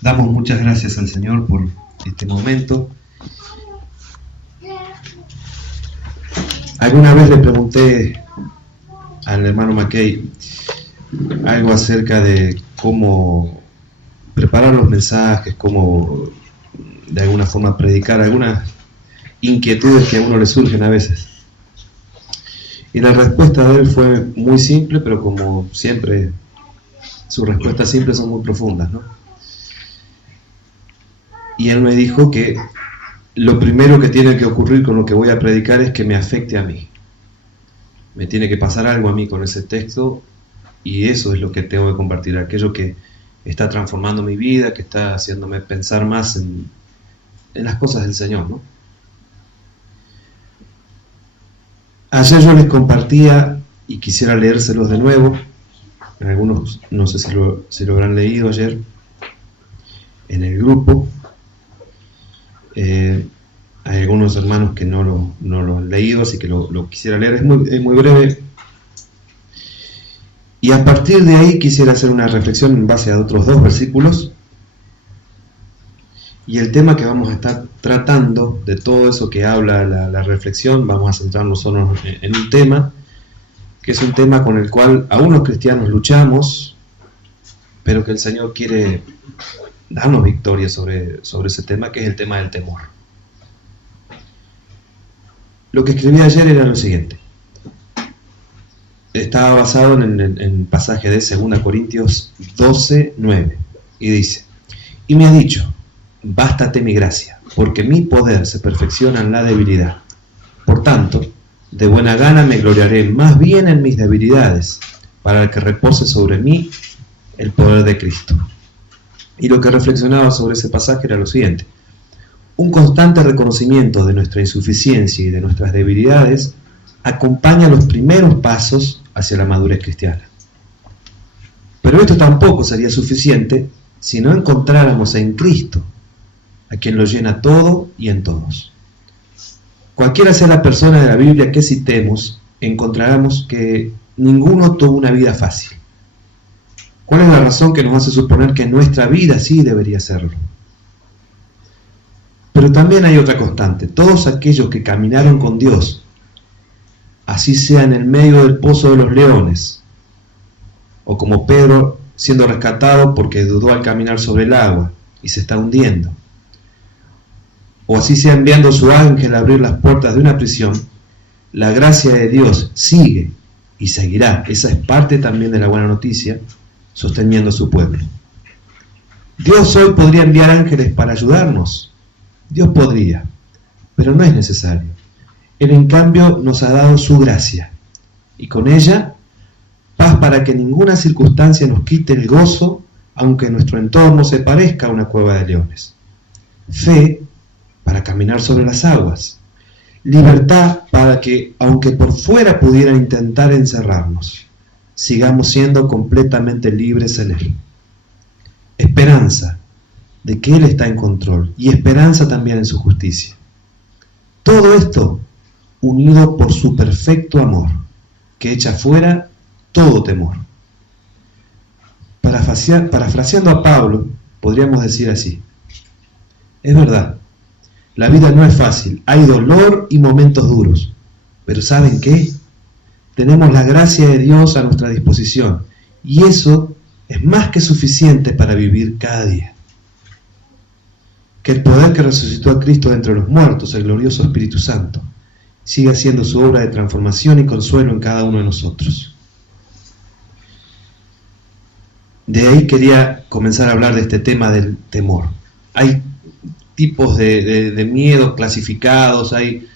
Damos muchas gracias al Señor por este momento. Alguna vez le pregunté al hermano Mackay algo acerca de cómo preparar los mensajes, cómo de alguna forma predicar, algunas inquietudes que a uno le surgen a veces. Y la respuesta de él fue muy simple, pero como siempre, sus respuestas simples son muy profundas, ¿no? Y él me dijo que lo primero que tiene que ocurrir con lo que voy a predicar es que me afecte a mí. Me tiene que pasar algo a mí con ese texto, y eso es lo que tengo que compartir, aquello que está transformando mi vida, que está haciéndome pensar más en las cosas del Señor, ¿no? Ayer yo les compartía, y quisiera leérselos de nuevo, algunos no sé si lo habrán leído ayer en el grupo. Hay algunos hermanos que no lo han leído, así que lo quisiera leer, es muy breve. Y a partir de ahí quisiera hacer una reflexión en base a otros 2 versículos. Y el tema que vamos a estar tratando, de todo eso que habla la reflexión, vamos a centrarnos solo en un tema, que es un tema con el cual aún los cristianos luchamos, pero que el Señor quiere darnos victoria sobre ese tema, que es el tema del temor. Lo que escribí ayer era lo siguiente. Estaba basado en el pasaje de 2 Corintios 12:9, y dice: y me ha dicho, bástate mi gracia, porque mi poder se perfecciona en la debilidad. Por tanto, de buena gana me gloriaré más bien en mis debilidades, para que repose sobre mí el poder de Cristo. Y lo que reflexionaba sobre ese pasaje era lo siguiente: un constante reconocimiento de nuestra insuficiencia y de nuestras debilidades acompaña los primeros pasos hacia la madurez cristiana. Pero esto tampoco sería suficiente si no encontráramos en Cristo, a quien lo llena todo y en todos. Cualquiera sea la persona de la Biblia que citemos, encontraremos que ninguno tuvo una vida fácil. ¿Cuál es la razón que nos hace suponer que nuestra vida sí debería serlo? Pero también hay otra constante: todos aquellos que caminaron con Dios, así sea en el medio del pozo de los leones, o como Pedro siendo rescatado porque dudó al caminar sobre el agua y se está hundiendo, o así sea enviando su ángel a abrir las puertas de una prisión, la gracia de Dios sigue y seguirá. Esa es parte también de la buena noticia, sosteniendo a su pueblo. Dios hoy podría enviar ángeles para ayudarnos. Dios podría, pero no es necesario. Él en cambio nos ha dado su gracia, y con ella paz para que ninguna circunstancia nos quite el gozo, aunque nuestro entorno se parezca a una cueva de leones. Fe para caminar sobre las aguas. Libertad para que, aunque por fuera pudieran intentar encerrarnos, sigamos siendo completamente libres en Él. Esperanza de que Él está en control, y esperanza también en su justicia. Todo esto unido por su perfecto amor, que echa fuera todo temor. Parafraseando a Pablo, podríamos decir así: es verdad, la vida no es fácil, hay dolor y momentos duros, pero ¿saben qué? Tenemos la gracia de Dios a nuestra disposición, y eso es más que suficiente para vivir cada día. Que el poder que resucitó a Cristo de entre los muertos, el glorioso Espíritu Santo, siga haciendo su obra de transformación y consuelo en cada uno de nosotros. De ahí quería comenzar a hablar de este tema del temor. Hay tipos de miedos clasificados, hay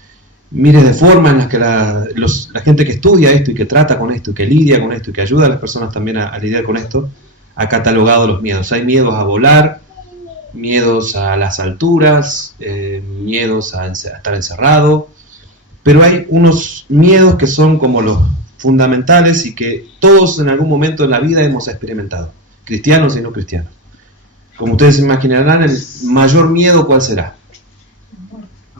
miles de formas en las que la gente que estudia esto y que trata con esto y que lidia con esto y que ayuda a las personas también a lidiar con esto, ha catalogado los miedos. Hay miedos a volar, miedos a las alturas, miedos a estar encerrado, pero hay unos miedos que son como los fundamentales y que todos en algún momento en la vida hemos experimentado, cristianos y no cristianos. Como ustedes se imaginarán, el mayor miedo, ¿cuál será?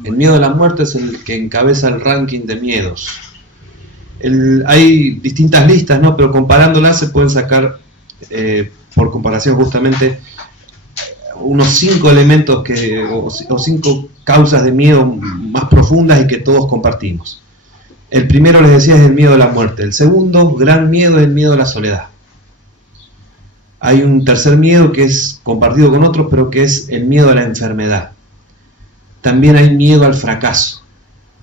El miedo a la muerte es el que encabeza el ranking de miedos. Hay distintas listas, ¿no? Pero comparándolas se pueden sacar, por comparación justamente, unos 5 elementos o 5 causas de miedo más profundas y que todos compartimos. El primero, les decía, es el miedo a la muerte. El segundo gran miedo es el miedo a la soledad. Hay un tercer miedo que es compartido con otros, pero que es el miedo a la enfermedad. También hay miedo al fracaso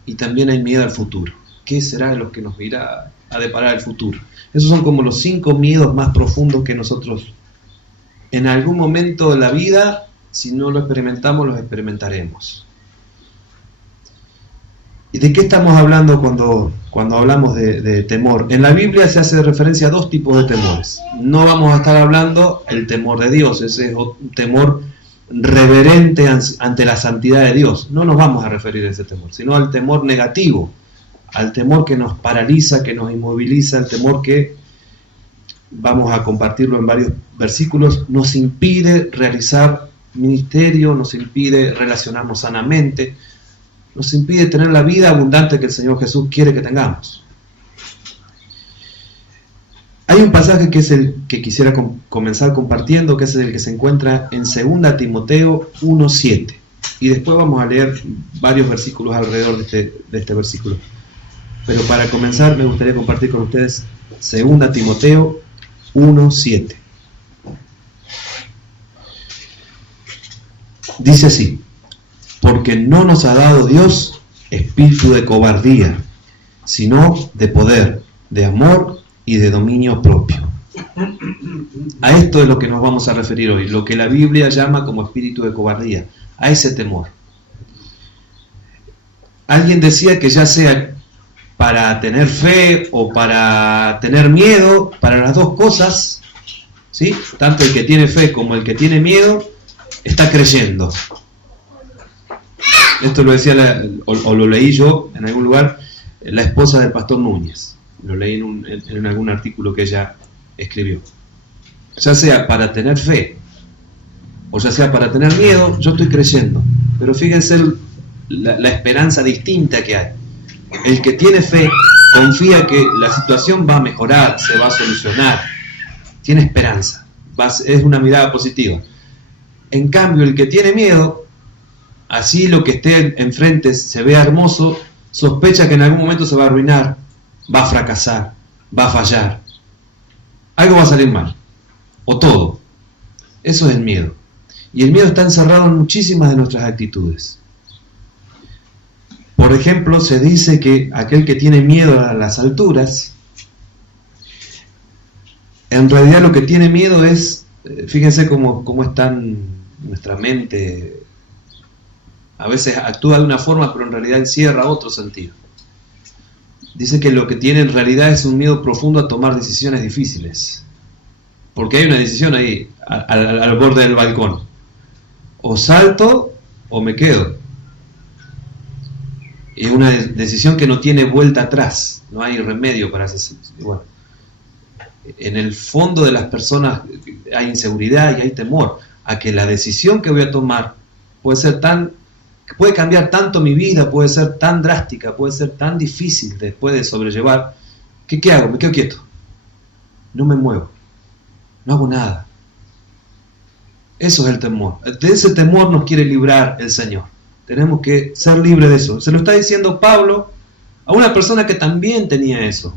y también hay miedo al futuro. ¿Qué será de lo que nos irá a deparar el futuro? Esos son como los 5 miedos más profundos que nosotros en algún momento de la vida, si no lo experimentamos, los experimentaremos. ¿Y de qué estamos hablando cuando hablamos de temor? En la Biblia se hace referencia a 2 tipos de temores. No vamos a estar hablando el temor de Dios, ese es un temor reverente ante la santidad de Dios. No nos vamos a referir a ese temor, sino al temor negativo, al temor que nos paraliza, que nos inmoviliza, el temor que, vamos a compartirlo en varios versículos, nos impide realizar ministerio, nos impide relacionarnos sanamente, nos impide tener la vida abundante que el Señor Jesús quiere que tengamos. Hay un pasaje que es el que quisiera comenzar compartiendo, que es el que se encuentra en 2 Timoteo 1:7. Y después vamos a leer varios versículos alrededor de este versículo. Pero para comenzar me gustaría compartir con ustedes 2 Timoteo 1:7. Dice así: porque no nos ha dado Dios espíritu de cobardía, sino de poder, de amor y de dominio propio. A esto es lo que nos vamos a referir hoy, lo que la Biblia llama como espíritu de cobardía, a ese temor. Alguien decía que ya sea para tener fe o para tener miedo, para las 2 cosas, ¿sí? Tanto el que tiene fe como el que tiene miedo está creyendo. Esto lo decía, o lo leí yo en algún lugar, la esposa del pastor Núñez. Lo leí en algún artículo que ella escribió. Ya sea para tener fe o ya sea para tener miedo, yo estoy creyendo. Pero fíjense la esperanza distinta que hay. El que tiene fe confía que la situación va a mejorar, se va a solucionar. Tiene esperanza, es una mirada positiva. En cambio, el que tiene miedo, así lo que esté enfrente se vea hermoso, sospecha que en algún momento se va a arruinar, va a fracasar, va a fallar. Algo va a salir mal, o todo. Eso es el miedo. Y el miedo está encerrado en muchísimas de nuestras actitudes. Por ejemplo, se dice que aquel que tiene miedo a las alturas, en realidad lo que tiene miedo es, fíjense cómo está nuestra mente, a veces actúa de una forma, pero en realidad encierra otro sentido. Dice que lo que tiene en realidad es un miedo profundo a tomar decisiones difíciles. Porque hay una decisión ahí, al borde del balcón. O salto o me quedo. Es una decisión que no tiene vuelta atrás, no hay remedio para hacer. Bueno, en el fondo de las personas hay inseguridad y hay temor a que la decisión que voy a tomar puede cambiar tanto mi vida, puede ser tan drástica, puede ser tan difícil después de sobrellevar, que ¿qué hago? Me quedo quieto, no me muevo, no hago nada. Eso es el temor. De ese temor nos quiere librar el Señor. Tenemos que ser libres de eso. Se lo está diciendo Pablo a una persona que también tenía eso.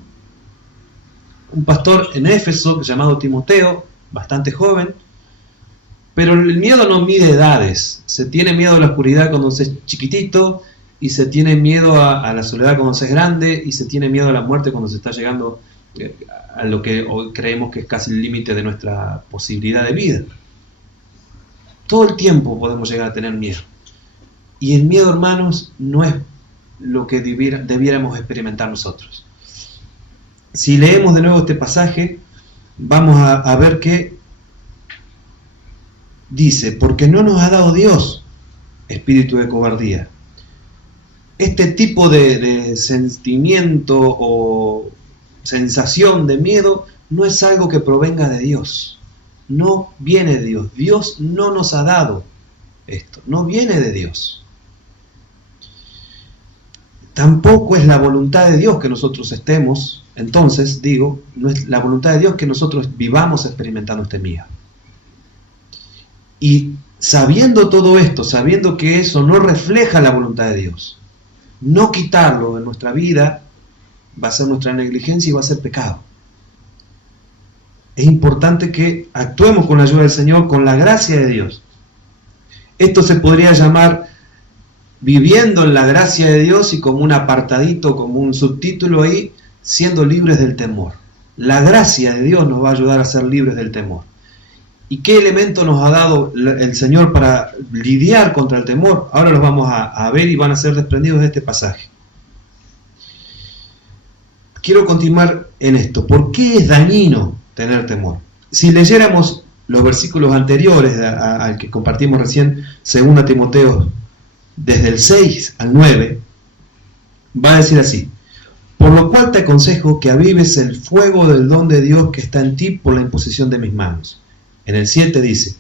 Un pastor en Éfeso llamado Timoteo, bastante joven, pero el miedo no mide edades. Se tiene miedo a la oscuridad cuando se es chiquitito, y se tiene miedo a la soledad cuando se es grande, y se tiene miedo a la muerte cuando se está llegando a lo que hoy creemos que es casi el límite de nuestra posibilidad de vida. Todo el tiempo podemos llegar a tener miedo. Y el miedo, hermanos, no es lo que debiéramos experimentar nosotros. Si leemos de nuevo este pasaje, vamos a ver que dice: porque no nos ha dado Dios espíritu de cobardía. Este tipo de sentimiento o sensación de miedo no es algo que provenga de Dios. No viene de Dios. Dios no nos ha dado esto. No viene de Dios. Tampoco es la voluntad de Dios que nosotros estemos, entonces, digo, no es la voluntad de Dios que nosotros vivamos experimentando este miedo. Y sabiendo todo esto, sabiendo que eso no refleja la voluntad de Dios, no quitarlo de nuestra vida va a ser nuestra negligencia y va a ser pecado. Es importante que actuemos con la ayuda del Señor, con la gracia de Dios. Esto se podría llamar viviendo en la gracia de Dios y como un apartadito, como un subtítulo ahí, siendo libres del temor. La gracia de Dios nos va a ayudar a ser libres del temor. ¿Y qué elemento nos ha dado el Señor para lidiar contra el temor? Ahora los vamos a ver y van a ser desprendidos de este pasaje. Quiero continuar en esto. ¿Por qué es dañino tener temor? Si leyéramos los versículos anteriores al que compartimos recién, 2 Timoteo, desde el 6 al 9, va a decir así: por lo cual te aconsejo que avives el fuego del don de Dios que está en ti por la imposición de mis manos. En el 7 dice: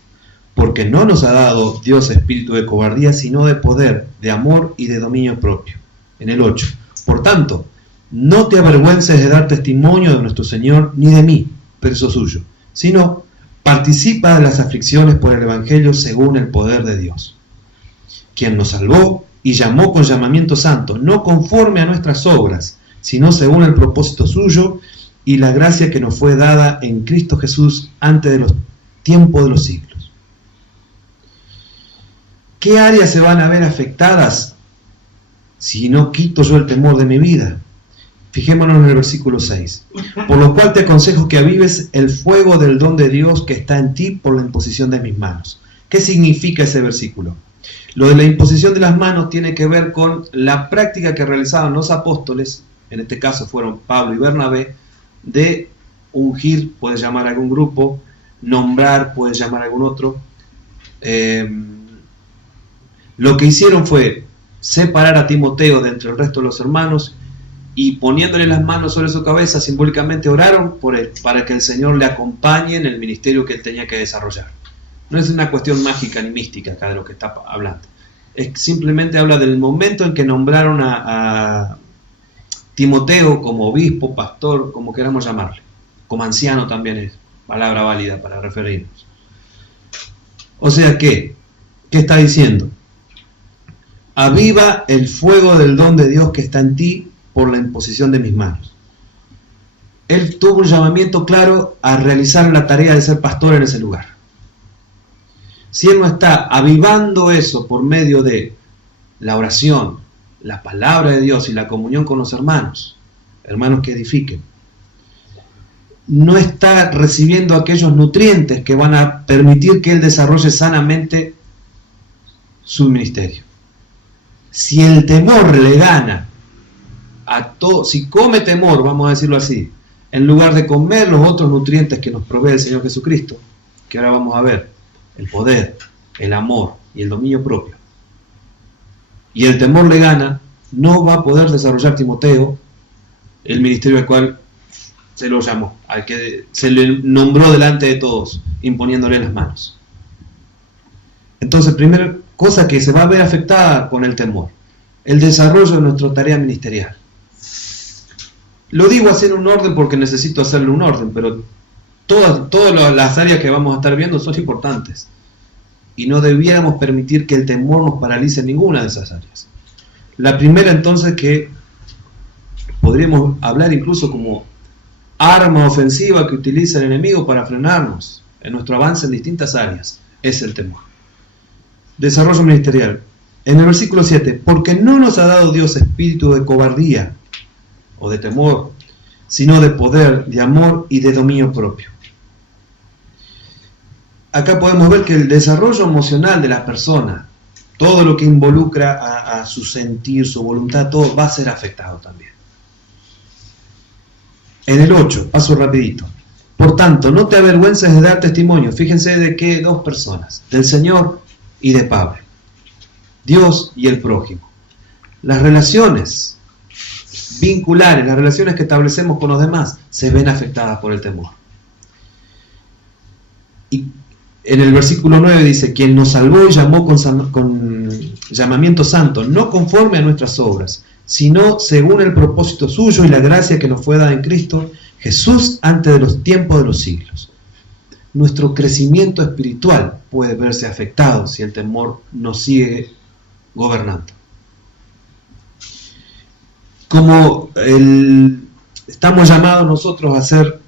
porque no nos ha dado Dios espíritu de cobardía, sino de poder, de amor y de dominio propio. En el 8: por tanto, no te avergüences de dar testimonio de nuestro Señor, ni de mí, preso suyo, sino participa de las aflicciones por el Evangelio según el poder de Dios, quien nos salvó y llamó con llamamiento santo, no conforme a nuestras obras, sino según el propósito suyo y la gracia que nos fue dada en Cristo Jesús antes de los tiempos de los siglos. ¿Qué áreas se van a ver afectadas si no quito yo el temor de mi vida? Fijémonos en el versículo 6. Por lo cual te aconsejo que avives el fuego del don de Dios que está en ti por la imposición de mis manos. ¿Qué significa ese versículo? Lo de la imposición de las manos tiene que ver con la práctica que realizaban los apóstoles, en este caso fueron Pablo y Bernabé, de ungir, puedes llamar a algún grupo, nombrar, puedes llamar a algún otro. Lo que hicieron fue separar a Timoteo de entre el resto de los hermanos y poniéndole las manos sobre su cabeza, simbólicamente oraron por él, para que el Señor le acompañe en el ministerio que él tenía que desarrollar. No es una cuestión mágica ni mística acá de lo que está hablando. Simplemente habla del momento en que nombraron a Timoteo como obispo, pastor, como queramos llamarle. Como anciano también es palabra válida para referirnos. O sea que, ¿qué está diciendo? Aviva el fuego del don de Dios que está en ti por la imposición de mis manos. Él tuvo un llamamiento claro a realizar la tarea de ser pastor en ese lugar. Si él no está avivando eso por medio de la oración, la palabra de Dios y la comunión con los hermanos que edifiquen, no está recibiendo aquellos nutrientes que van a permitir que él desarrolle sanamente su ministerio. Si el temor le gana a todo, si come temor, vamos a decirlo así, en lugar de comer los otros nutrientes que nos provee el Señor Jesucristo, que ahora vamos a ver, el poder, el amor y el dominio propio, y el temor le gana, no va a poder desarrollar Timoteo el ministerio al cual se lo llamó, al que se le nombró delante de todos, imponiéndole las manos. Entonces, primera cosa que se va a ver afectada con el temor, el desarrollo de nuestra tarea ministerial. Lo digo así en un orden porque necesito hacerle un orden, pero todas las áreas que vamos a estar viendo son importantes. Y no debiéramos permitir que el temor nos paralice en ninguna de esas áreas. La primera entonces, que podríamos hablar incluso como arma ofensiva que utiliza el enemigo para frenarnos en nuestro avance en distintas áreas, es el temor. Desarrollo ministerial. En el versículo 7, porque no nos ha dado Dios espíritu de cobardía o de temor, sino de poder, de amor y de dominio propio. Acá podemos ver que el desarrollo emocional de la persona, todo lo que involucra a su sentir, su voluntad, todo va a ser afectado también. En el 8, paso rapidito. Por tanto, no te avergüences de dar testimonio. Fíjense de qué dos personas, del Señor y de Pablo. Dios y el prójimo. Las relaciones vinculares, las relaciones que establecemos con los demás, se ven afectadas por el temor. Y en el versículo 9 dice, quien nos salvó y llamó con llamamiento santo, no conforme a nuestras obras, sino según el propósito suyo y la gracia que nos fue dada en Cristo Jesús antes de los tiempos de los siglos. nuestro crecimiento espiritual puede verse afectado si el temor nos sigue gobernando. Como estamos llamados nosotros a ser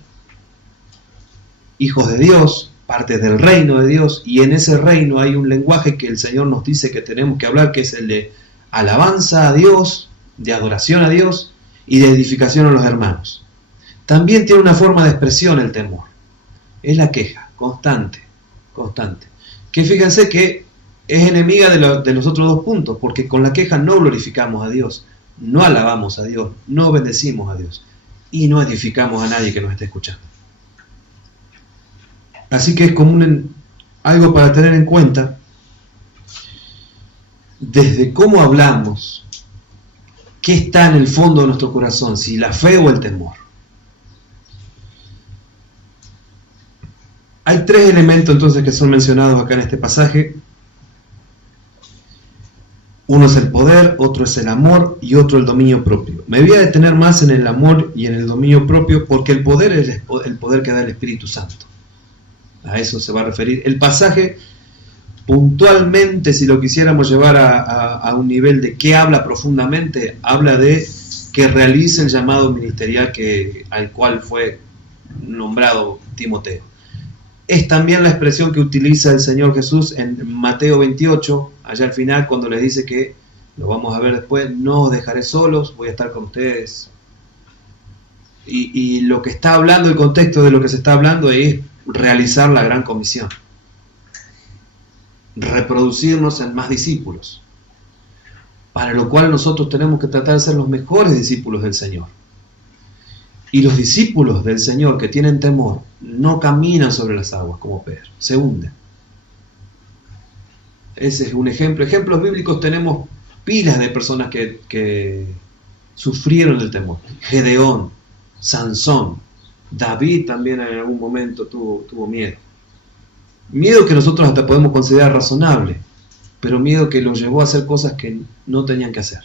hijos de Dios, parte del reino de Dios, y en ese reino hay un lenguaje que el Señor nos dice que tenemos que hablar, que es el de alabanza a Dios, de adoración a Dios y de edificación a los hermanos. También tiene una forma de expresión el temor. Es la queja, constante. Que fíjense que es enemiga de los otros dos puntos, porque con la queja no glorificamos a Dios, no alabamos a Dios, no bendecimos a Dios y no edificamos a nadie que nos esté escuchando. Así que es común algo para tener en cuenta, desde cómo hablamos, qué está en el fondo de nuestro corazón, si la fe o el temor. Hay tres elementos entonces que son mencionados acá en este pasaje. Uno es el poder, otro es el amor y otro el dominio propio. Me voy a detener más en el amor y en el dominio propio porque el poder es el poder que da el Espíritu Santo. A eso se va a referir. El pasaje, puntualmente, si lo quisiéramos llevar a un nivel de qué habla profundamente, habla de que realice el llamado ministerial al cual fue nombrado Timoteo. Es también la expresión que utiliza el Señor Jesús en Mateo 28, allá al final, cuando les dice que, lo vamos a ver después, no os dejaré solos, voy a estar con ustedes. Y lo que está hablando, el contexto de lo que se está hablando es realizar la gran comisión. Reproducirnos en más discípulos. Para lo cual nosotros tenemos que tratar de ser los mejores discípulos del Señor. Y los discípulos del Señor que tienen temor no caminan sobre las aguas como Pedro, se hunden. Ese es un ejemplo. Ejemplos bíblicos tenemos pilas de personas que sufrieron el temor. Gedeón, Sansón, David también en algún momento tuvo miedo. Miedo que nosotros hasta podemos considerar razonable, pero miedo que los llevó a hacer cosas que no tenían que hacer.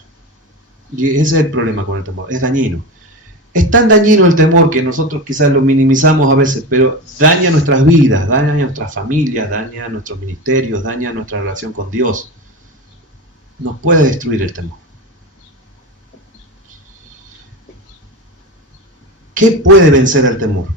Y ese es el problema con el temor, es dañino. Es tan dañino el temor que nosotros quizás lo minimizamos a veces, pero daña nuestras vidas, daña nuestras familias, daña nuestros ministerios, daña nuestra relación con Dios. Nos puede destruir el temor. ¿Qué puede vencer el temor?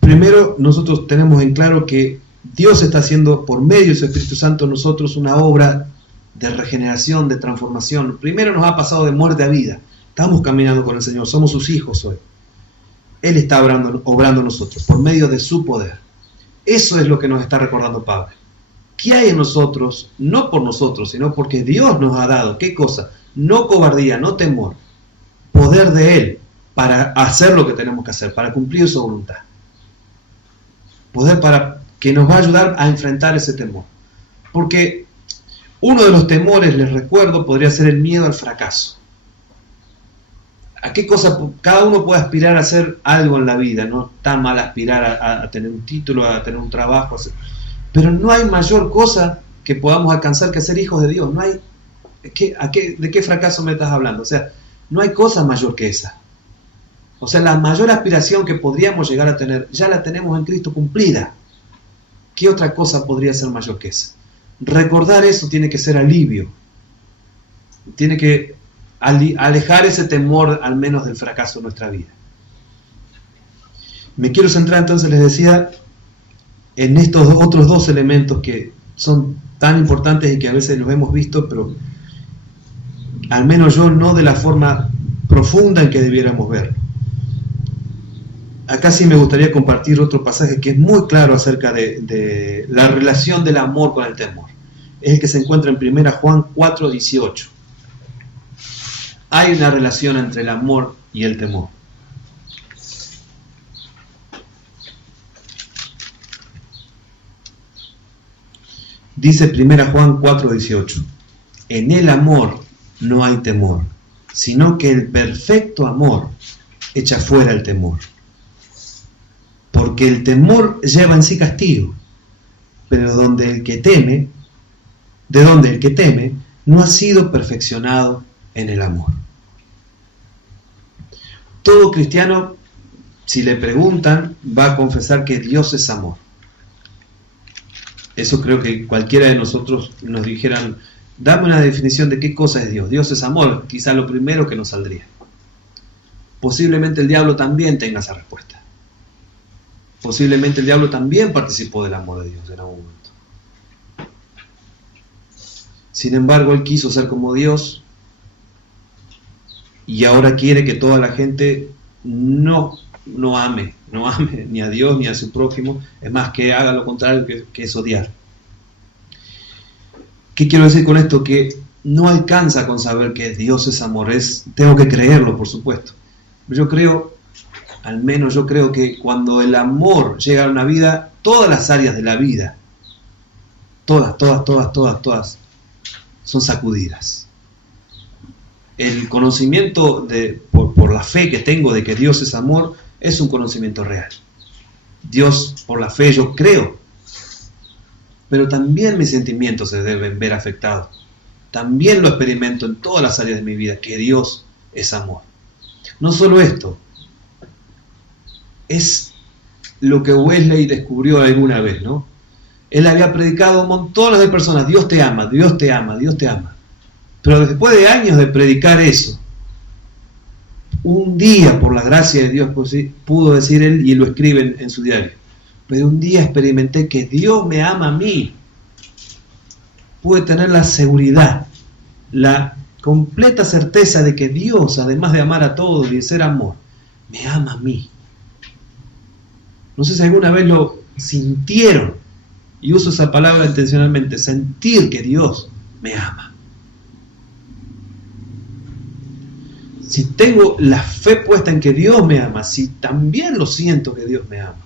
Primero, nosotros tenemos en claro que Dios está haciendo por medio de su Espíritu Santo en nosotros una obra de regeneración, de transformación. Primero nos ha pasado de muerte a vida. Estamos caminando con el Señor, somos sus hijos hoy. Él está obrando en nosotros por medio de su poder. Eso es lo que nos está recordando Pablo. ¿Qué hay en nosotros? No por nosotros, sino porque Dios nos ha dado. ¿Qué cosa? No cobardía, no temor. Poder de Él para hacer lo que tenemos que hacer, para cumplir su voluntad. Poder que nos va a ayudar a enfrentar ese temor. Porque uno de los temores, les recuerdo, podría ser el miedo al fracaso. ¿A qué cosa? Cada uno puede aspirar a hacer algo en la vida. No está mal aspirar a tener un título, a tener un trabajo. Pero no hay mayor cosa que podamos alcanzar que ser hijos de Dios. No hay. ¿De qué fracaso me estás hablando? O sea, no hay cosa mayor que esa. O sea, la mayor aspiración que podríamos llegar a tener, ya la tenemos en Cristo cumplida. ¿Qué otra cosa podría ser mayor que esa? Recordar eso tiene que ser alivio. Tiene que alejar ese temor al menos del fracaso de nuestra vida. Me quiero centrar entonces, les decía, en estos otros dos elementos que son tan importantes y que a veces los hemos visto, pero al menos yo no de la forma profunda en que debiéramos verlo. Acá sí me gustaría compartir otro pasaje que es muy claro acerca de la relación del amor con el temor. Es el que se encuentra en 1 Juan 4:18. Hay una relación entre el amor y el temor. Dice 1 Juan 4:18. En el amor no hay temor, sino que el perfecto amor echa fuera el temor. Porque el temor lleva en sí castigo, pero de donde el que teme no ha sido perfeccionado en el amor. Todo cristiano si le preguntan, va a confesar que Dios es amor. Eso creo que cualquiera de nosotros nos dijeran, dame una definición de qué cosa es Dios. Dios es amor, quizá lo primero que nos saldría. Posiblemente el diablo también tenga esa respuesta. Posiblemente el diablo también participó del amor de Dios en algún momento. Sin embargo, él quiso ser como Dios y ahora quiere que toda la gente no ame ni a Dios ni a su prójimo, es más, que haga lo contrario, que es odiar. ¿Qué quiero decir con esto? Que no alcanza con saber que Dios es amor, tengo que creerlo, por supuesto. Yo creo, al menos yo creo que cuando el amor llega a una vida, todas las áreas de la vida, todas, son sacudidas. El conocimiento por la fe que tengo de que Dios es amor, es un conocimiento real. Dios, por la fe, yo creo. Pero también mis sentimientos se deben ver afectados. También lo experimento en todas las áreas de mi vida, que Dios es amor. No solo esto, es lo que Wesley descubrió alguna vez, ¿no? Él había predicado a montones de personas, Dios te ama, Dios te ama, Dios te ama. Pero después de años de predicar eso, un día, por la gracia de Dios, pudo decir él, y lo escribe en su diario, pero un día experimenté que Dios me ama a mí. Pude tener la seguridad, la completa certeza de que Dios, además de amar a todos y de ser amor, me ama a mí. No sé si alguna vez lo sintieron, y uso esa palabra intencionalmente, sentir que Dios me ama. Si tengo la fe puesta en que Dios me ama, si también lo siento que Dios me ama,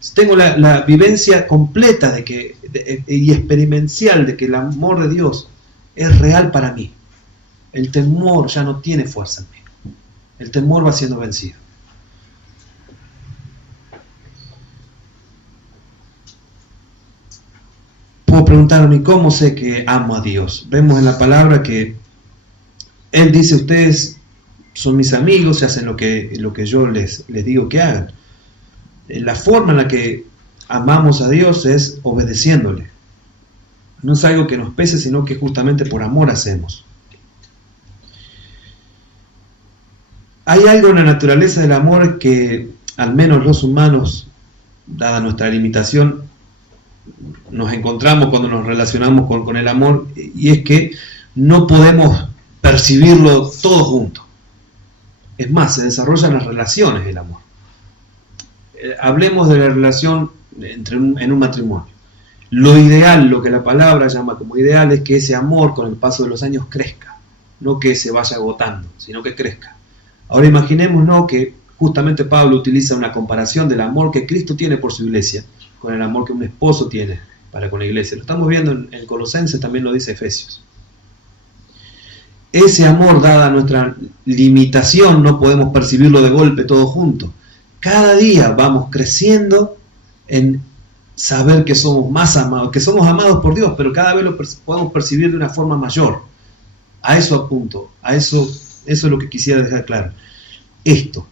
si tengo la vivencia completa y experiencial de que el amor de Dios es real para mí, el temor ya no tiene fuerza en mí. El temor va siendo vencido. Puedo preguntarme, ¿cómo sé que amo a Dios? Vemos en la palabra que Él dice, ustedes son mis amigos, se hacen lo que yo les digo que hagan. La forma en la que amamos a Dios es obedeciéndole. No es algo que nos pese, sino que justamente por amor hacemos. Hay algo en la naturaleza del amor que, al menos los humanos, dada nuestra limitación, nos encontramos cuando nos relacionamos con el amor, y es que no podemos percibirlo todo junto. Es más, se desarrollan las relaciones del amor. Hablemos de la relación en un matrimonio. Lo ideal, lo que la palabra llama como ideal, es que ese amor con el paso de los años crezca, no que se vaya agotando, sino que crezca. Ahora imaginémonos que justamente Pablo utiliza una comparación del amor que Cristo tiene por su iglesia con el amor que un esposo tiene para con la iglesia. Lo estamos viendo en Colosenses, también lo dice Efesios. Ese amor, dada nuestra limitación, no podemos percibirlo de golpe todo junto. Cada día vamos creciendo en saber que somos más amados, que somos amados por Dios, pero cada vez lo podemos percibir de una forma mayor. A eso apunto, eso es lo que quisiera dejar claro. Esto,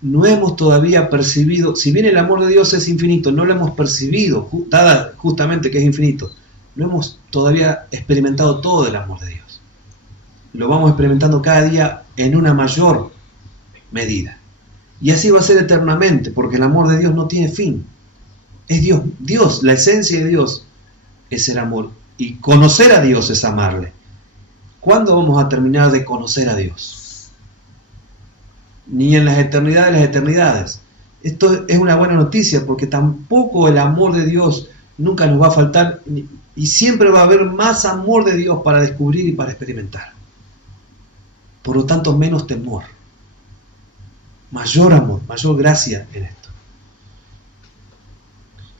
no hemos todavía percibido, si bien el amor de Dios es infinito, no lo hemos percibido, dada justamente que es infinito, no hemos todavía experimentado todo el amor de Dios. Lo vamos experimentando cada día en una mayor medida. Y así va a ser eternamente, porque el amor de Dios no tiene fin. Es Dios. Dios, la esencia de Dios es el amor. Y conocer a Dios es amarle. ¿Cuándo vamos a terminar de conocer a Dios? Ni en las eternidades de las eternidades. Esto es una buena noticia, porque tampoco el amor de Dios nunca nos va a faltar, y siempre va a haber más amor de Dios para descubrir y para experimentar. Por lo tanto, menos temor. Mayor amor, mayor gracia en esto.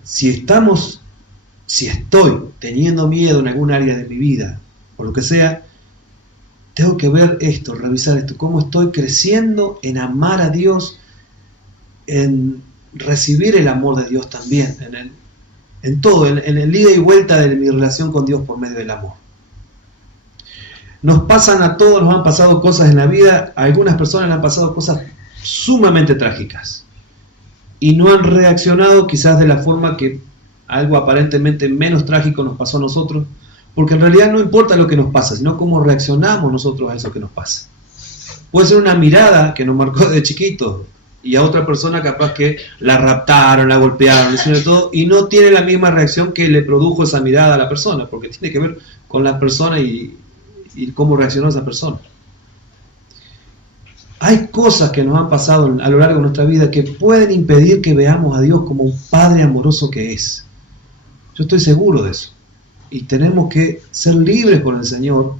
Si estoy teniendo miedo en algún área de mi vida, o lo que sea, tengo que ver esto, revisar esto, cómo estoy creciendo en amar a Dios, en recibir el amor de Dios también, en todo, en el ida y vuelta de mi relación con Dios por medio del amor. Nos pasan a todos, nos han pasado cosas en la vida, a algunas personas les han pasado cosas sumamente trágicas. y no han reaccionado quizás de la forma que algo aparentemente menos trágico nos pasó a nosotros, porque en realidad no importa lo que nos pasa, sino cómo reaccionamos nosotros a eso que nos pasa. Puede ser una mirada que nos marcó de chiquito, y a otra persona capaz que la raptaron, la golpearon, hicieron de todo, y no tiene la misma reacción que le produjo esa mirada a la persona, porque tiene que ver con la persona y cómo reaccionó esa persona. Hay cosas que nos han pasado a lo largo de nuestra vida que pueden impedir que veamos a Dios como un Padre amoroso que es. Yo estoy seguro de eso. Y tenemos que ser libres con el Señor.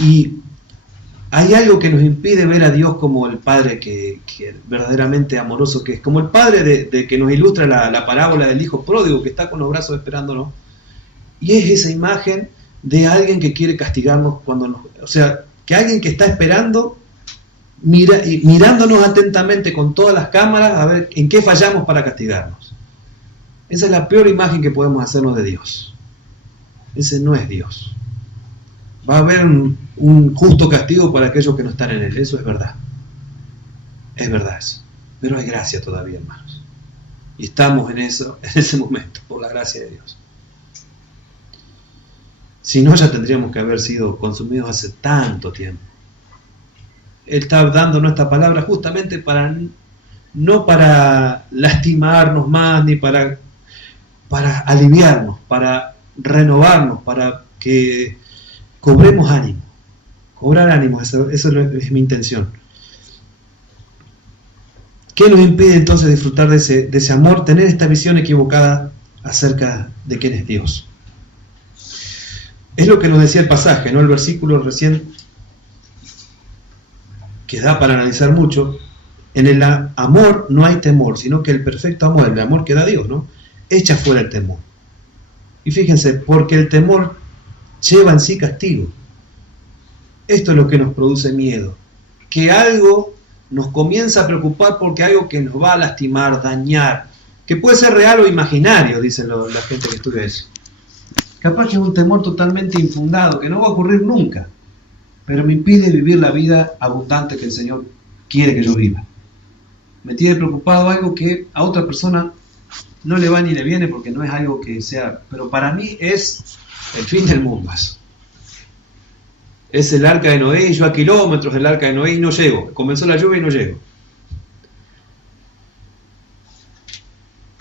Y hay algo que nos impide ver a Dios como el Padre que verdaderamente amoroso que es. Como el Padre de que nos ilustra la parábola del Hijo pródigo que está con los brazos esperándonos. Y es esa imagen de alguien que quiere castigarnos cuando nos... O sea, que alguien que está esperando, mirándonos atentamente con todas las cámaras a ver en qué fallamos para castigarnos. Esa es la peor imagen que podemos hacernos de Dios. Ese no es Dios. Va a haber un justo castigo para aquellos que no están en Él. Eso es verdad. Es verdad eso. Pero hay gracia todavía, hermanos. Y estamos en ese momento, por la gracia de Dios. Si no, ya tendríamos que haber sido consumidos hace tanto tiempo. Él está dándonos esta palabra justamente no para lastimarnos más, ni para aliviarnos, para renovarnos, para que cobremos ánimo. Cobrar ánimo, eso es mi intención. ¿Qué nos impide entonces disfrutar de ese amor? Tener esta visión equivocada acerca de quién es Dios. Es lo que nos decía el pasaje, ¿no? El versículo recién, que da para analizar mucho. En el amor no hay temor, sino que el perfecto amor, el amor que da Dios, ¿no?, echa fuera el temor. Y fíjense, porque el temor lleva en sí castigo. Esto es lo que nos produce miedo. Que algo nos comienza a preocupar porque algo que nos va a lastimar, dañar, que puede ser real o imaginario, dicen la gente que estudia eso. Capaz que es un temor totalmente infundado, que no va a ocurrir nunca, pero me impide vivir la vida abundante que el Señor quiere que yo viva. Me tiene preocupado algo que a otra persona no le va ni le viene porque no es algo que sea, pero para mí es el fin del mundo eso. Es el arca de Noé y yo a kilómetros del arca de Noé y no llego. Comenzó la lluvia y no llego.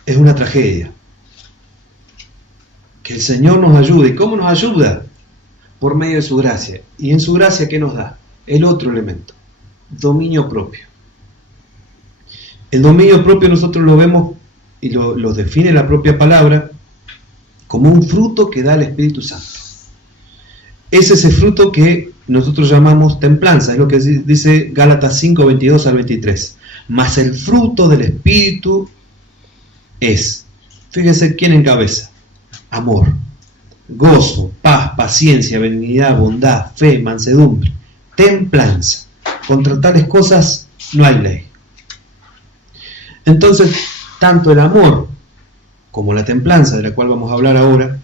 Es una tragedia. Que el Señor nos ayude. ¿Y cómo nos ayuda? Por medio de su gracia. ¿Y en su gracia qué nos da? El otro elemento. Dominio propio. El dominio propio nosotros lo vemos y lo define la propia palabra como un fruto que da el Espíritu Santo. Es ese fruto que nosotros llamamos templanza, es lo que dice Gálatas 5, 22 al 23. Mas el fruto del Espíritu es, fíjense quién encabeza: amor, gozo, paz, paciencia, benignidad, bondad, fe, mansedumbre, templanza. Contra tales cosas no hay ley. Entonces, tanto el amor como la templanza, de la cual vamos a hablar ahora,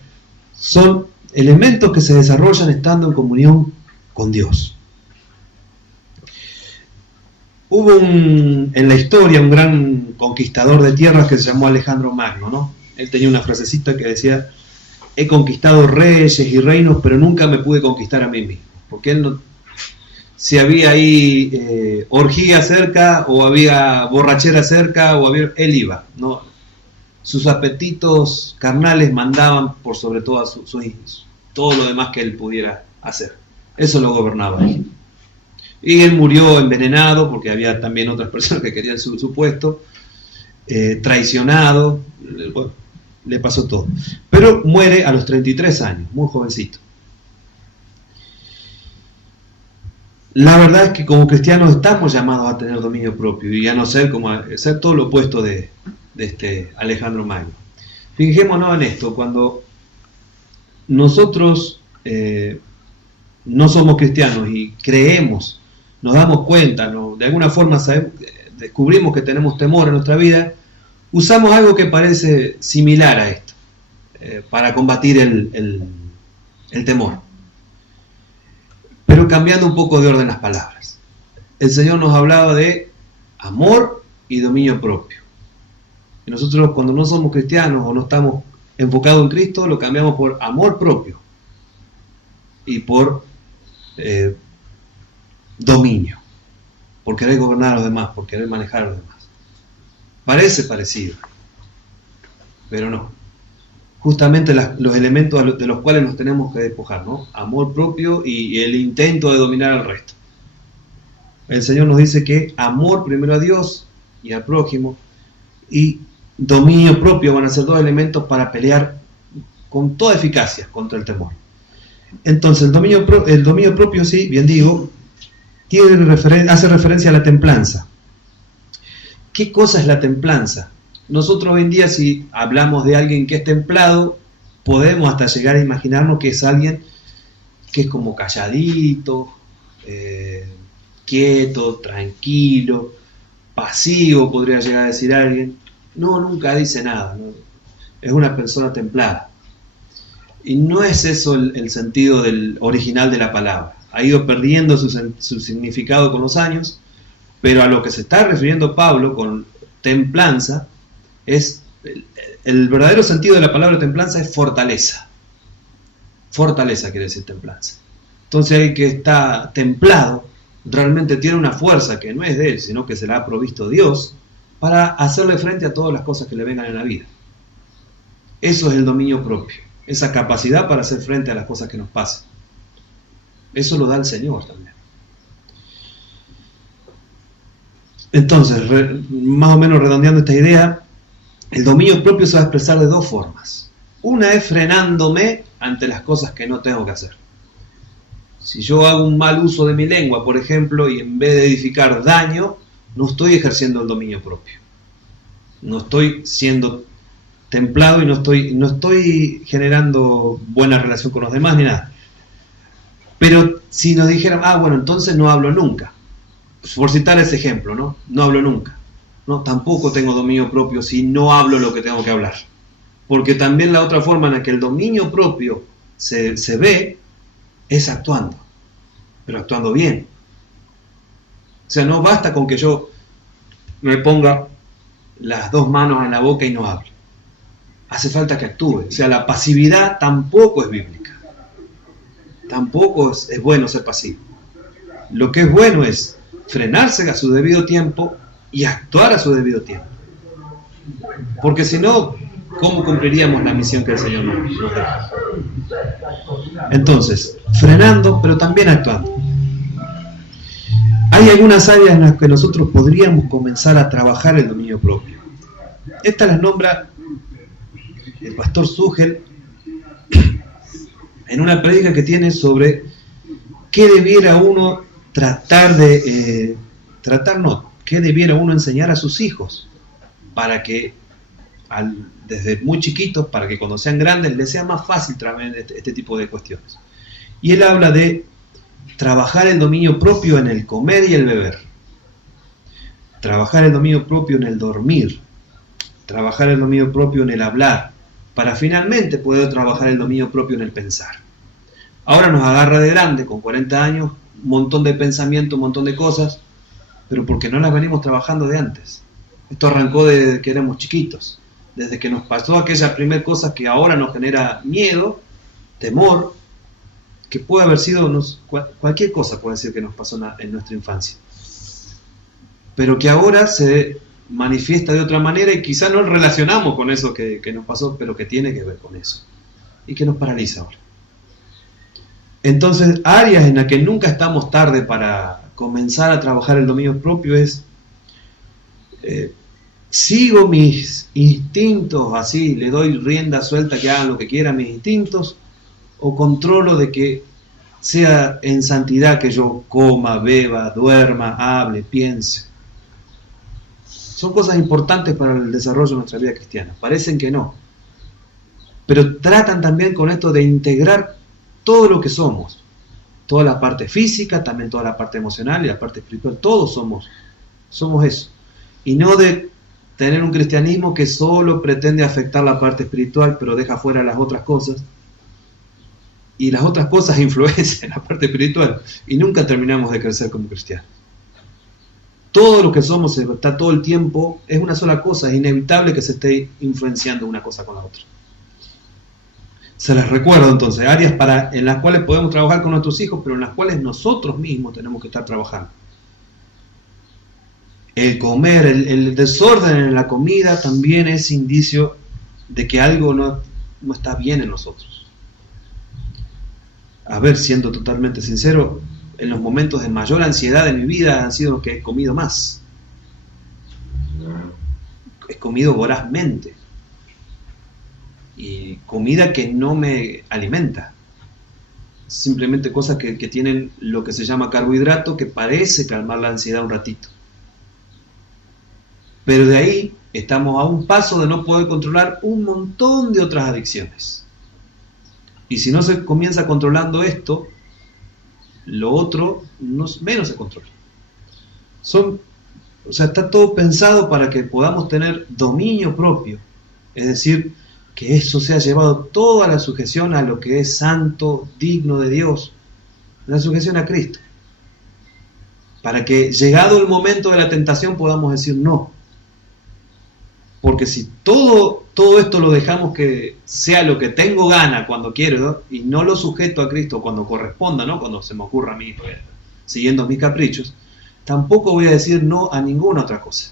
son elementos que se desarrollan estando en comunión con Dios. Hubo en la historia un gran conquistador de tierras que se llamó Alejandro Magno, ¿no? Él tenía una frasecita que decía: he conquistado reyes y reinos, pero nunca me pude conquistar a mí mismo. Porque él no... Si había ahí orgía cerca, o había borrachera cerca, él iba, ¿no? Sus apetitos carnales mandaban por sobre todo todo lo demás que él pudiera hacer. Eso lo gobernaba él. Y él murió envenenado, porque había también otras personas que querían su puesto, traicionado, bueno, le pasó todo. Pero muere a los 33 años, muy jovencito. La verdad es que como cristianos estamos llamados a tener dominio propio y a no ser todo lo opuesto de este Alejandro Magno. Fijémonos en esto: cuando nosotros no somos cristianos y creemos, nos damos cuenta, de alguna forma descubrimos que tenemos temor en nuestra vida, usamos algo que parece similar a esto para combatir el temor. Pero cambiando un poco de orden las palabras. El Señor nos hablaba de amor y dominio propio. Y nosotros cuando no somos cristianos o no estamos enfocados en Cristo, lo cambiamos por amor propio y por dominio, por querer gobernar a los demás, por querer manejar a los demás. Parece parecido, pero no. Justamente los elementos de los cuales nos tenemos que despojar, ¿no? Amor propio y el intento de dominar al resto. El Señor nos dice que amor primero a Dios y al prójimo y dominio propio van a ser dos elementos para pelear con toda eficacia contra el temor. Entonces el dominio propio, sí, bien digo, hace referencia a la templanza. ¿Qué cosa es la templanza? Nosotros hoy en día, si hablamos de alguien que es templado, podemos hasta llegar a imaginarnos que es alguien que es como calladito, quieto, tranquilo, pasivo, podría llegar a decir alguien. No, nunca dice nada, ¿no? Es una persona templada. Y no es eso el sentido original de la palabra. Ha ido perdiendo su significado con los años, pero a lo que se está refiriendo Pablo con templanza, es el verdadero sentido de la palabra templanza es fortaleza. Fortaleza quiere decir templanza. Entonces el que está templado realmente tiene una fuerza que no es de él, sino que se la ha provisto Dios para hacerle frente a todas las cosas que le vengan en la vida. Eso es el dominio propio, esa capacidad para hacer frente a las cosas que nos pasan. Eso lo da el Señor también. Entonces, más o menos redondeando esta idea, el dominio propio se va a expresar de dos formas. Una es frenándome ante las cosas que no tengo que hacer. Si yo hago un mal uso de mi lengua, por ejemplo, y en vez de edificar daño, no estoy ejerciendo el dominio propio. No estoy siendo templado y no estoy generando buena relación con los demás ni nada. Pero si nos dijeran, bueno, entonces no hablo nunca. Por citar ese ejemplo, ¿no? No hablo nunca. No, tampoco tengo dominio propio si no hablo lo que tengo que hablar. Porque también la otra forma en la que el dominio propio se ve es actuando. Pero actuando bien. O sea, no basta con que yo me ponga las dos manos en la boca y no hable. Hace falta que actúe. O sea, la pasividad tampoco es bíblica. Tampoco es bueno ser pasivo. Lo que es bueno es frenarse a su debido tiempo y actuar a su debido tiempo. Porque si no, ¿cómo cumpliríamos la misión que el Señor nos deja? Entonces, frenando, pero también actuando. Hay algunas áreas en las que nosotros podríamos comenzar a trabajar el dominio propio. Estas las nombra el pastor Sugel en una prédica que tiene sobre qué debiera uno qué debiera uno enseñar a sus hijos para que desde muy chiquitos, para que cuando sean grandes les sea más fácil trabajar este tipo de cuestiones. Y él habla de trabajar el dominio propio en el comer y el beber, trabajar el dominio propio en el dormir, trabajar el dominio propio en el hablar, para finalmente poder trabajar el dominio propio en el pensar. Ahora nos agarra de grande, con 40 años, un montón de pensamientos, un montón de cosas, pero porque no las venimos trabajando de antes. Esto arrancó desde que éramos chiquitos, desde que nos pasó aquella primera cosa que ahora nos genera miedo, temor, que puede haber sido cualquier cosa puede ser que nos pasó en nuestra infancia, pero que ahora se manifiesta de otra manera y quizá no relacionamos con eso que nos pasó, pero que tiene que ver con eso y que nos paraliza ahora. Entonces, áreas en las que nunca estamos tarde para comenzar a trabajar el dominio propio es sigo mis instintos así, le doy rienda suelta que hagan lo que quieran mis instintos, o controlo de que sea en santidad que yo coma, beba, duerma, hable, piense. Son cosas importantes para el desarrollo de nuestra vida cristiana. Parecen que no, pero tratan también con esto de integrar todo lo que somos, toda la parte física, también toda la parte emocional y la parte espiritual. Todos somos eso, y no de tener un cristianismo que solo pretende afectar la parte espiritual pero deja fuera las otras cosas, y las otras cosas influencian la parte espiritual y nunca terminamos de crecer como cristianos. todo lo que somos está todo el tiempo, es una sola cosa, es inevitable que se esté influenciando una cosa con la otra. Se les recuerdo entonces, áreas en las cuales podemos trabajar con nuestros hijos, pero en las cuales nosotros mismos tenemos que estar trabajando. El comer, el desorden en la comida también es indicio de que algo no está bien en nosotros. A ver, siendo totalmente sincero, en los momentos de mayor ansiedad de mi vida han sido los que he comido más. He comido vorazmente. Y comida que no me alimenta. Simplemente cosas que tienen lo que se llama carbohidrato, que parece calmar la ansiedad un ratito. Pero de ahí estamos a un paso de no poder controlar un montón de otras adicciones. Y si no se comienza controlando esto, lo otro menos se controla. Está todo pensado para que podamos tener dominio propio. Es decir, que eso sea llevado toda la sujeción a lo que es santo, digno de Dios. La sujeción a Cristo. Para que llegado el momento de la tentación podamos decir no. Porque si todo esto lo dejamos que sea lo que tengo gana cuando quiero, ¿no? Y no lo sujeto a Cristo cuando corresponda, ¿no? Cuando se me ocurra a mí, siguiendo mis caprichos, tampoco voy a decir no a ninguna otra cosa.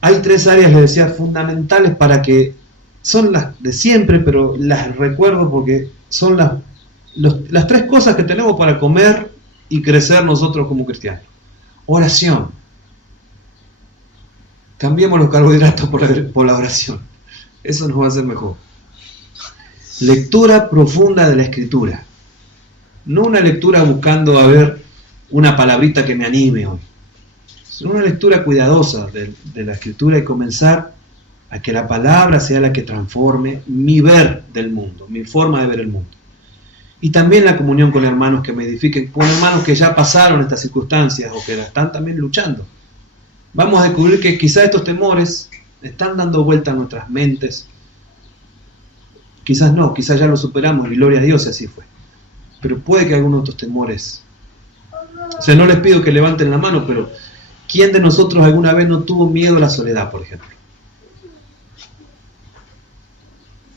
Hay 3 áreas, les decía, fundamentales para que son las de siempre, pero las recuerdo porque son las 3 cosas que tenemos para comer y crecer nosotros como cristianos. Oración. Cambiemos los carbohidratos por la oración. Eso nos va a hacer mejor. Lectura profunda de la Escritura. No una lectura buscando a ver una palabrita que me anime hoy. Sino una lectura cuidadosa de la Escritura y comenzar a que la palabra sea la que transforme mi ver del mundo, mi forma de ver el mundo. Y también la comunión con hermanos que me edifiquen, con hermanos que ya pasaron estas circunstancias o que la están también luchando. Vamos a descubrir que quizás estos temores están dando vuelta a nuestras mentes. Quizás no, quizás ya lo superamos y gloria a Dios si así fue. Pero puede que algunos de estos temores... no les pido que levanten la mano, pero ¿quién de nosotros alguna vez no tuvo miedo a la soledad, por ejemplo?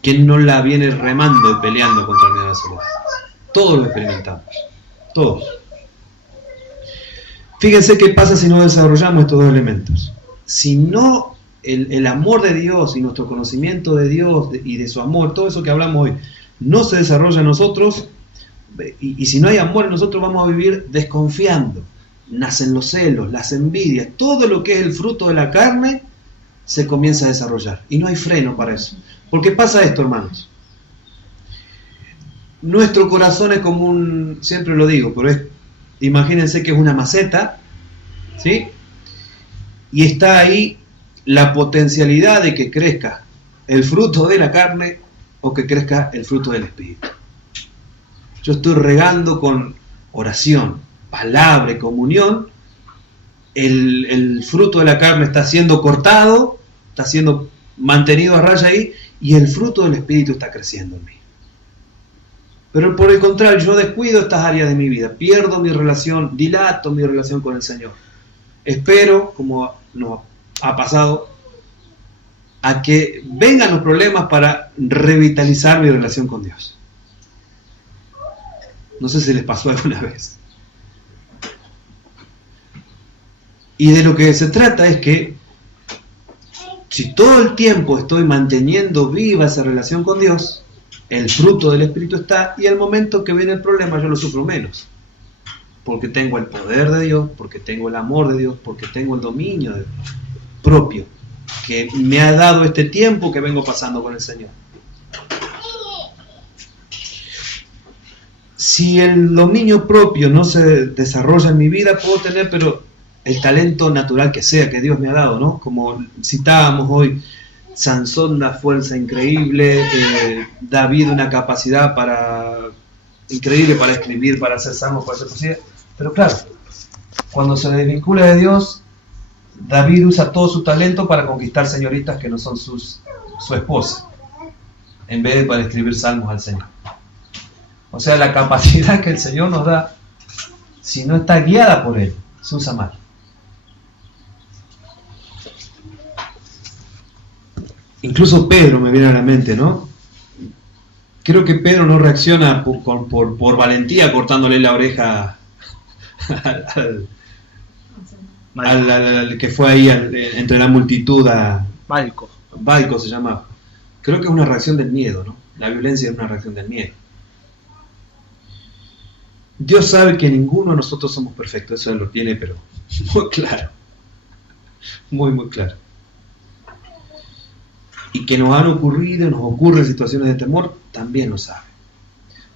¿Quién no la viene remando y peleando contra el miedo a la soledad? Todos lo experimentamos. Todos. Fíjense qué pasa si no desarrollamos estos 2 elementos. Si no el amor de Dios y nuestro conocimiento de Dios y de su amor, todo eso que hablamos hoy, no se desarrolla en nosotros, y si no hay amor en nosotros vamos a vivir desconfiando. Nacen los celos, las envidias, todo lo que es el fruto de la carne se comienza a desarrollar. Y no hay freno para eso. ¿Por qué pasa esto, hermanos? Nuestro corazón es como siempre lo digo, pero imagínense que es una maceta, ¿sí? Y está ahí la potencialidad de que crezca el fruto de la carne o que crezca el fruto del Espíritu. Yo estoy regando con oración, palabra y comunión, el fruto de la carne está siendo cortado, está siendo mantenido a raya ahí, y el fruto del Espíritu está creciendo en mí. Pero por el contrario, yo descuido estas áreas de mi vida, pierdo mi relación, dilato mi relación con el Señor. Espero, como nos ha pasado, a que vengan los problemas para revitalizar mi relación con Dios. No sé si les pasó alguna vez. Y de lo que se trata es que si todo el tiempo estoy manteniendo viva esa relación con Dios, el fruto del Espíritu está, y al momento que viene el problema yo lo sufro menos. Porque tengo el poder de Dios, porque tengo el amor de Dios, porque tengo el dominio propio que me ha dado este tiempo que vengo pasando con el Señor. Si el dominio propio no se desarrolla en mi vida, puedo tener el talento natural que sea, que Dios me ha dado, ¿no? Como citábamos hoy, Sansón una fuerza increíble, David una capacidad increíble para escribir, para hacer salmos, para hacer poesía. Pero claro, cuando se desvincula de Dios, David usa todo su talento para conquistar señoritas que no son su esposa, en vez de para escribir salmos al Señor. O sea, la capacidad que el Señor nos da, si no está guiada por Él, se usa mal. Incluso Pedro me viene a la mente, ¿no? Creo que Pedro no reacciona por valentía cortándole la oreja al que fue ahí entre la multitud a... Balco se llamaba. Creo que es una reacción del miedo, ¿no? La violencia es una reacción del miedo. Dios sabe que ninguno de nosotros somos perfectos, eso lo tiene, pero muy claro. Muy, muy claro. Y que nos ocurren situaciones de temor, también lo sabe.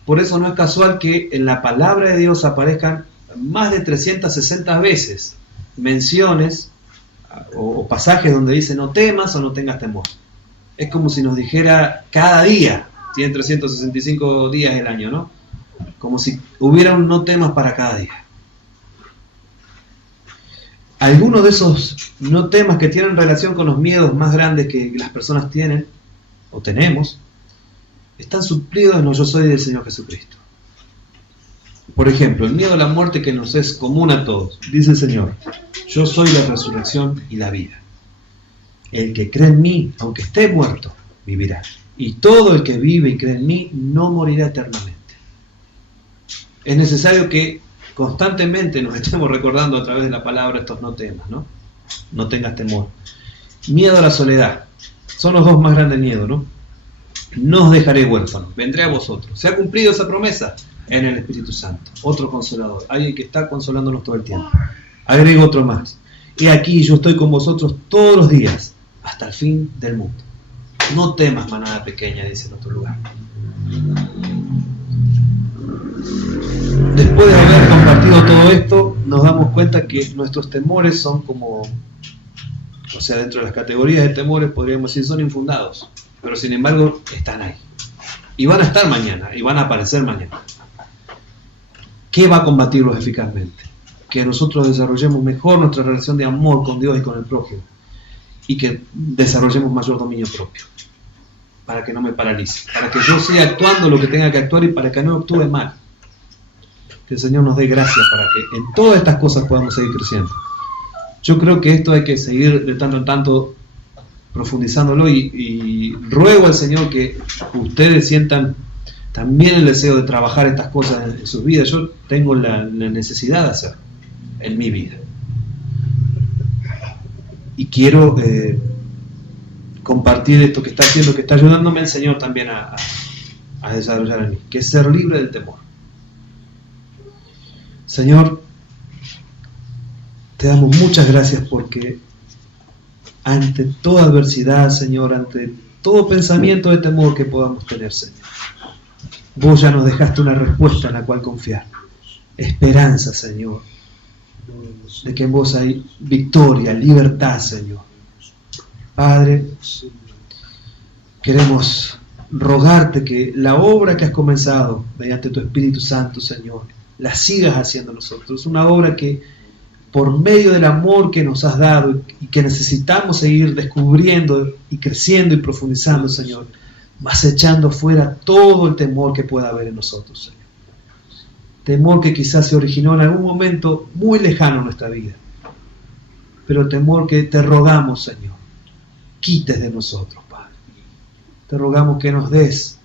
Por eso no es casual que en la palabra de Dios aparezcan más de 360 veces menciones o pasajes donde dice no temas o no tengas temor. Es como si nos dijera cada día, tiene 365 días el año, ¿no? Como si hubiera un no temas para cada día. Algunos de esos no temas que tienen relación con los miedos más grandes que las personas tienen o tenemos, están suplidos en los yo soy del Señor Jesucristo. Por ejemplo, el miedo a la muerte que nos es común a todos. Dice el Señor, yo soy la resurrección y la vida. El que cree en mí, aunque esté muerto, vivirá. Y todo el que vive y cree en mí no morirá eternamente. Es necesario que constantemente nos estemos recordando a través de la palabra estos no temas, ¿no? No tengas temor. Miedo a la soledad. Son los dos más grandes miedos, ¿no? No os dejaré huérfanos, vendré a vosotros. ¿Se ha cumplido esa promesa? En el Espíritu Santo, otro consolador, alguien que está consolándonos todo el tiempo. Agrego otro más. Y aquí yo estoy con vosotros todos los días, hasta el fin del mundo. No temas, manada pequeña, dice en otro lugar. Después de haber compartido todo esto, nos damos cuenta que nuestros temores son como, o sea, dentro de las categorías de temores podríamos decir son infundados, pero sin embargo están ahí. Y van a estar mañana, y van a aparecer mañana. ¿Qué va a combatirlos eficazmente? Que nosotros desarrollemos mejor nuestra relación de amor con Dios y con el prójimo. Y que desarrollemos mayor dominio propio. Para que no me paralice. Para que yo siga actuando lo que tenga que actuar y para que no actúe mal. Que el Señor nos dé gracia para que en todas estas cosas podamos seguir creciendo. Yo creo que esto hay que seguir de tanto en tanto profundizándolo y ruego al Señor que ustedes sientan también el deseo de trabajar estas cosas en sus vidas. Yo tengo la necesidad de hacerlo en mi vida. Y quiero compartir esto que está haciendo, que está ayudándome el Señor también a desarrollar en mí, que es ser libre del temor. Señor, te damos muchas gracias porque ante toda adversidad, Señor, ante todo pensamiento de temor que podamos tener, Señor, vos ya nos dejaste una respuesta en la cual confiar. Esperanza, Señor, de que en vos hay victoria, libertad, Señor. Padre, queremos rogarte que la obra que has comenzado mediante tu Espíritu Santo, Señor, la sigas haciendo nosotros. Una obra que por medio del amor que nos has dado y que necesitamos seguir descubriendo y creciendo y profundizando, Señor, vas echando fuera todo el temor que pueda haber en nosotros, Señor. Temor que quizás se originó en algún momento muy lejano en nuestra vida. Pero temor que te rogamos, Señor, quites de nosotros, Padre. Te rogamos que nos des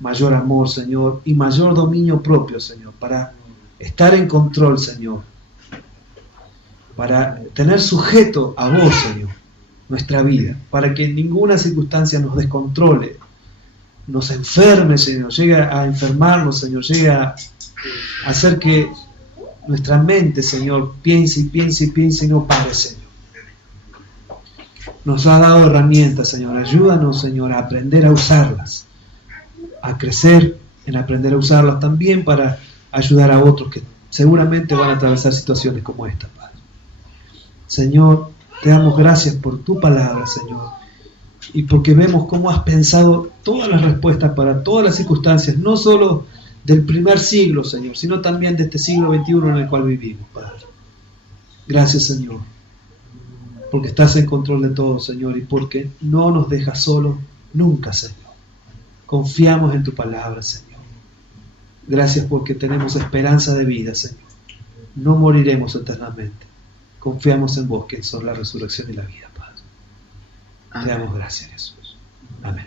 mayor amor, Señor, y mayor dominio propio, Señor, para estar en control, Señor. Para tener sujeto a vos, Señor, nuestra vida, para que en ninguna circunstancia nos descontrole, nos enferme, Señor, llegue a enfermarnos, Señor, llegue a hacer que nuestra mente, Señor, piense y piense y piense y no pare, Señor. Nos ha dado herramientas, Señor, ayúdanos, Señor, a aprender a usarlas, a crecer en aprender a usarlas también para ayudar a otros que seguramente van a atravesar situaciones como esta, Padre. Señor, te damos gracias por tu palabra, Señor, y porque vemos cómo has pensado todas las respuestas para todas las circunstancias, no solo del primer siglo, Señor, sino también de este siglo XXI en el cual vivimos, Padre. Gracias, Señor, porque estás en control de todo, Señor, y porque no nos dejas solos nunca, Señor. Confiamos en tu palabra, Señor. Gracias porque tenemos esperanza de vida, Señor. no moriremos eternamente. Confiamos en vos, que sos la resurrección y la vida, Padre. Te damos gracias, Jesús. Amén.